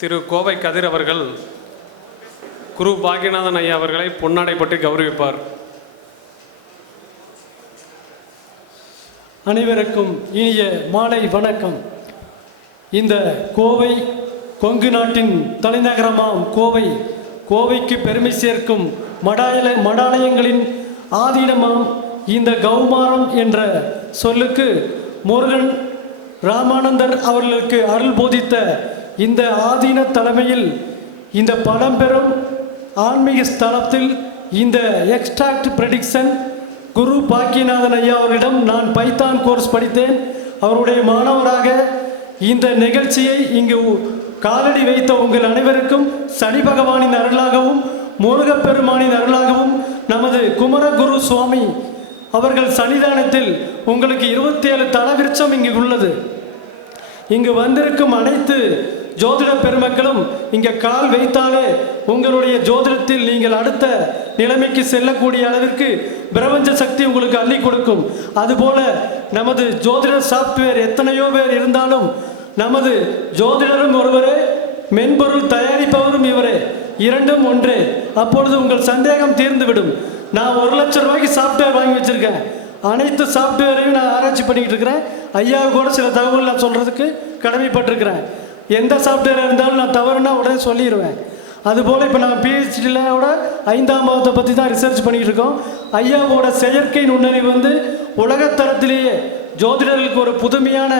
திரு கோவை கதிர் அவர்கள் குரு பாக்கியநாதன் ஐயா அவர்களை பொன்னாடை பற்றி கௌரவிப்பார். அனைவருக்கும் இனிய மாலை வணக்கம். இந்த கோவை கொங்கு நாட்டின் தலைநகரமாம் கோவைக்கு பெருமை சேர்க்கும் மடாலயங்களின் ஆதீனமாம் இந்த கௌமாரம் என்ற சொல்லுக்கு முருகன் ராமானந்தர் அவர்களுக்கு அருள் போதித்த இந்த ஆதீன தலைமையில் இந்த பழம்பெரும் ஆன்மீக ஸ்தலத்தில் இந்த எக்ஸ்ட்ராக்ட் ப்ரெடிக்ஷன் குரு பாக்கியநாதன் ஐயா அவரிடம் நான் பைத்தான் கோர்ஸ் படித்தேன். அவருடைய மாணவராக இந்த நிகழ்ச்சியை இங்கு காலடி வைத்த உங்கள் அனைவருக்கும் சனி பகவானின் அருளாகவும் முருகப்பெருமானின் அருளாகவும் நமது குமரகுரு சுவாமி அவர்கள் சன்னிதானத்தில் உங்களுக்கு 27 தலவிருட்சம் இங்கு உள்ளது. இங்கு வந்திருக்கும் அனைத்து ஜோதிட பெருமக்களும் இங்கே கால் வைத்தாலே உங்களுடைய ஜோதிடத்தில் நீங்கள் அடுத்த நிலைமைக்கு செல்லக்கூடிய அளவிற்கு பிரபஞ்ச சக்தி உங்களுக்கு அள்ளி கொடுக்கும். அதுபோல நமது ஜோதிட சாஃப்ட்வேர் எத்தனையோ பேர் இருந்தாலும் நமது ஜோதிடரும் ஒருவரே, மென்பொருள் தயாரிப்பவரும் இவரே, இரண்டும் ஒன்றே. அப்பொழுது உங்கள் சந்தேகம் தீர்ந்துவிடும். நான் 1 லட்சம் ரூபாய்க்கு சாஃப்ட்வேர் வாங்கி வச்சுருக்கேன். அனைத்து சாஃப்ட்வேரையும் நான் ஆராய்ச்சி பண்ணிக்கிட்டு இருக்கிறேன். ஐயா கூட சில தகவல் நான் சொல்கிறதுக்கு கடமைப்பட்டிருக்கிறேன். எந்த சாஃப்ட்வேர் இருந்தாலும் நான் தவறுனா உடனே சொல்லிடுவேன். அதுபோல் இப்போ நான் பிஹெச்டியோட 5ஆம் பாவத்தை பற்றி தான் ரிசர்ச் பண்ணிக்கிட்டு இருக்கோம். ஐயாவோட செயற்கை நுண்ணறிவு உலகத்தரத்திலேயே ஜோதிடர்களுக்கு ஒரு புதுமையான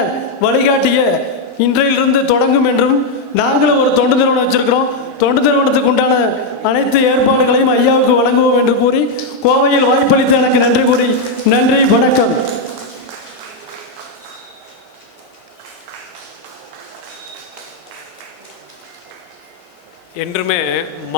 வழிகாட்டிய இன்றையிலிருந்து தொடங்கும் என்றும் நாங்களும் ஒரு தொண்டு நிறுவனம் வச்சுருக்கிறோம். தொண்டு நிறுவனத்துக்கு உண்டான அனைத்து ஏற்பாடுகளையும் ஐயாவுக்கு வழங்குவோம் என்று கூறி கோவையில் வாய்ப்பளித்து எனக்கு நன்றி கூறி நன்றி, வணக்கம். என்றுமே